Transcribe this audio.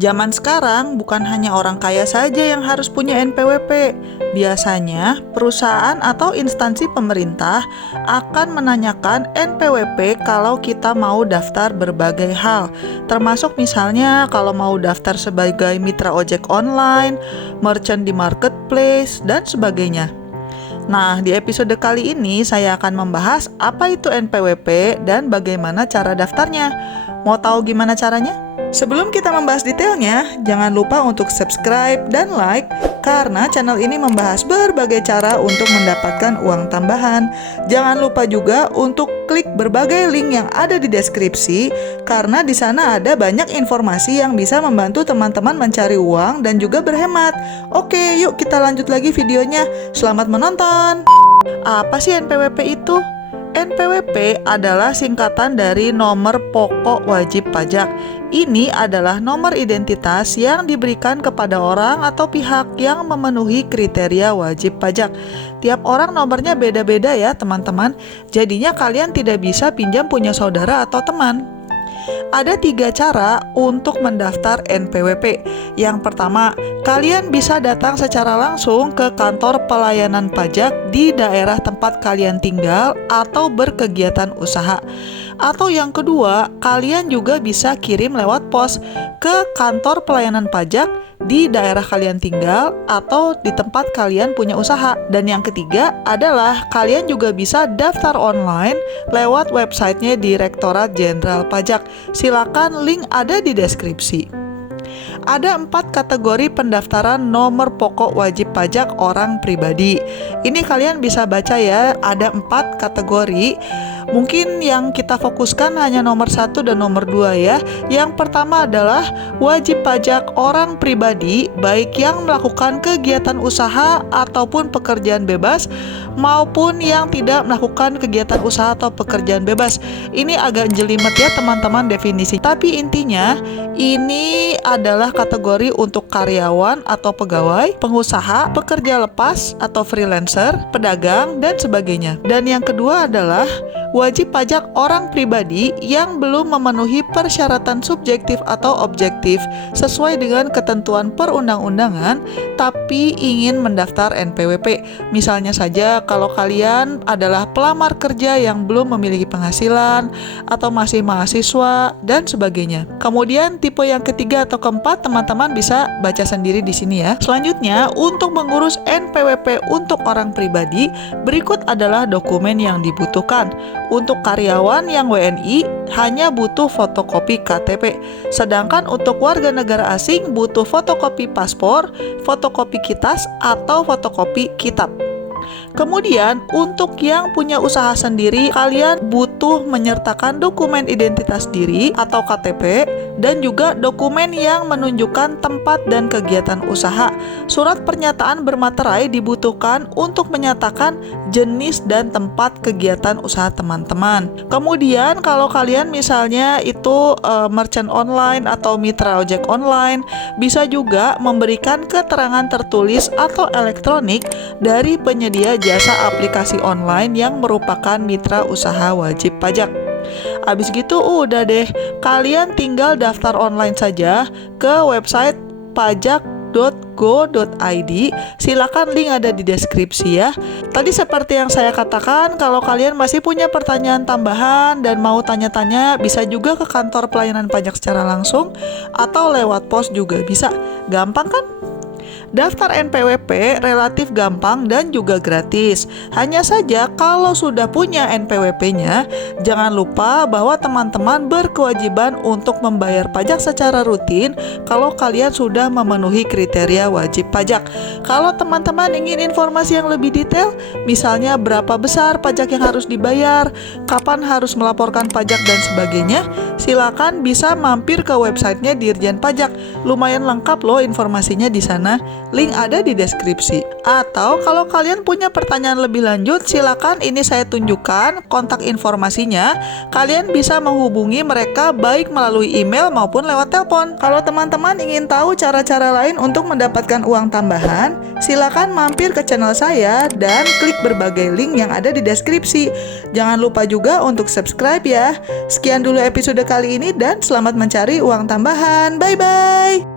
Zaman sekarang bukan hanya orang kaya saja yang harus punya NPWP. Biasanya, perusahaan atau instansi pemerintah akan menanyakan NPWP kalau kita mau daftar berbagai hal, termasuk misalnya kalau mau daftar sebagai mitra ojek online, merchant di marketplace, dan sebagainya. Nah, di episode kali ini saya akan membahas apa itu NPWP dan bagaimana cara daftarnya. Mau tahu gimana caranya? Sebelum kita membahas detailnya, jangan lupa untuk subscribe dan like karena channel ini membahas berbagai cara untuk mendapatkan uang tambahan. Jangan lupa juga untuk klik berbagai link yang ada di deskripsi karena di sana ada banyak informasi yang bisa membantu teman-teman mencari uang dan juga berhemat. Oke, yuk kita lanjut lagi videonya. Selamat menonton. Apa sih NPWP itu? NPWP adalah singkatan dari nomor pokok wajib pajak. Ini adalah nomor identitas yang diberikan kepada orang atau pihak yang memenuhi kriteria wajib pajak. Tiap orang nomornya beda-beda ya teman-teman. Jadinya kalian tidak bisa pinjam punya saudara atau teman. Ada 3 cara untuk mendaftar NPWP. Yang pertama, kalian bisa datang secara langsung ke kantor pelayanan pajak di daerah tempat kalian tinggal atau berkegiatan usaha. Atau yang kedua, kalian juga bisa kirim lewat pos ke kantor pelayanan pajak di daerah kalian tinggal atau di tempat kalian punya usaha. Dan yang ketiga adalah kalian juga bisa daftar online lewat websitenya Direktorat Jenderal Pajak. Silakan link ada di deskripsi. Ada 4 kategori pendaftaran nomor pokok wajib pajak orang pribadi. Ini kalian bisa baca ya, ada 4 kategori. Mungkin yang kita fokuskan hanya nomor 1 dan nomor 2 ya. Yang pertama adalah wajib pajak orang pribadi, baik yang melakukan kegiatan usaha ataupun pekerjaan bebas, maupun yang tidak melakukan kegiatan usaha atau pekerjaan bebas. Ini agak jelimet ya teman-teman definisi. Tapi intinya, ini adalah kategori untuk karyawan atau pegawai, pengusaha, pekerja lepas atau freelancer, pedagang, dan sebagainya. Dan yang kedua adalah wajib pajak orang pribadi yang belum memenuhi persyaratan subjektif atau objektif sesuai dengan ketentuan perundang-undangan tapi ingin mendaftar NPWP. Misalnya saja kalau kalian adalah pelamar kerja yang belum memiliki penghasilan atau masih mahasiswa dan sebagainya. Kemudian tipe yang ketiga atau keempat teman-teman bisa baca sendiri di sini ya. Selanjutnya, untuk mengurus NPWP untuk orang pribadi, berikut adalah dokumen yang dibutuhkan. Untuk karyawan yang WNI hanya butuh fotokopi KTP. Sedangkan untuk warga negara asing butuh fotokopi paspor, fotokopi kitas, atau fotokopi kitab. Kemudian, untuk yang punya usaha sendiri, kalian butuh menyertakan dokumen identitas diri atau KTP dan juga dokumen yang menunjukkan tempat dan kegiatan usaha. Surat pernyataan bermaterai dibutuhkan untuk menyatakan jenis dan tempat kegiatan usaha teman-teman. Kemudian, kalau kalian misalnya itu merchant online atau mitra ojek online, bisa juga memberikan keterangan tertulis atau elektronik dari penyedia jasa aplikasi online yang merupakan mitra usaha wajib pajak. Habis gitu udah deh, kalian tinggal daftar online saja ke website pajak.go.id. Silakan link ada di deskripsi ya. Tadi seperti yang saya katakan, kalau kalian masih punya pertanyaan tambahan dan mau tanya-tanya, bisa juga ke kantor pelayanan pajak secara langsung atau lewat pos juga bisa. Gampang kan? Daftar NPWP relatif gampang dan juga gratis. Hanya saja kalau sudah punya NPWP-nya, jangan lupa bahwa teman-teman berkewajiban untuk membayar pajak secara rutin kalau kalian sudah memenuhi kriteria wajib pajak. Kalau teman-teman ingin informasi yang lebih detail, misalnya berapa besar pajak yang harus dibayar, kapan harus melaporkan pajak dan sebagainya, silakan bisa mampir ke websitenya Dirjen Pajak. Lumayan lengkap loh informasinya di sana. Link ada di deskripsi. Atau kalau kalian punya pertanyaan lebih lanjut, silakan ini saya tunjukkan kontak informasinya. Kalian bisa menghubungi mereka baik melalui email maupun lewat telepon. Kalau teman-teman ingin tahu cara-cara lain untuk mendapatkan uang tambahan, silakan mampir ke channel saya dan klik berbagai link yang ada di deskripsi. Jangan lupa juga untuk subscribe ya. Sekian dulu episode kali ini dan selamat mencari uang tambahan. Bye-bye.